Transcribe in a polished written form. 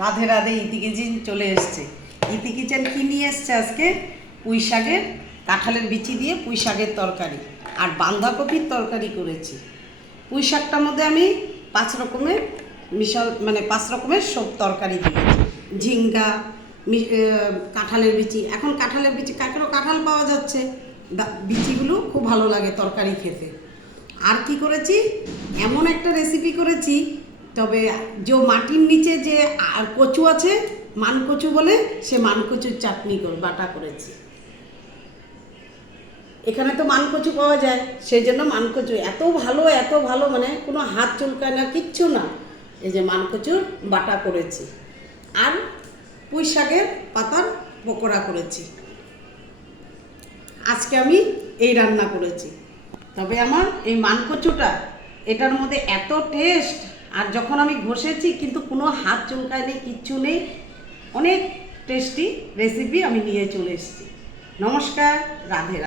রাধে রাধে। ইতি কিচেন চলে এসছে। ইতি কিচেন কি নিয়ে এসছে আজকে? পুঁই শাকের, কাঁঠালের বিচি দিয়ে পুঁই শাকের তরকারি আর বাঁধাকপির তরকারি করেছি। পুঁই শাকটার মধ্যে আমি 5 রকমের মানে 5 রকমের সব তরকারি দিয়েছি। ঝিঙ্গা, কাঁঠালের বিচি। এখন কাঁঠালের বিচি, কাকেরও কাঁঠাল পাওয়া যাচ্ছে, বিচিগুলো খুব ভালো লাগে তরকারি খেতে। আর কি করেছি, এমন একটা রেসিপি করেছি, তবে যে মাটির নিচে যে আর কচু আছে, মানকচু বলে, সে মানকচুর চাটনি বাটা করেছি। এখানে তো মানকচু পাওয়া যায়, সেই জন্য মানকচু এত ভালো মানে কোনো হাত চুলকায় না, কিচ্ছু না। এই যে মানকচুর বাটা করেছি আর পুঁই শাকের পাতার পকোড়া করেছি। আজকে আমি এই রান্না করেছি। তবে আমার এই মানকচুটা, এটার মধ্যে এত টেস্ট, আর যখন আমি ঘষেছি কিন্তু কোনো হাত চুলকায় নেই, কিচ্ছু নেই। অনেক টেস্টি রেসিপি আমি নিয়ে চলে এসেছি। নমস্কার, রাধে রাধে।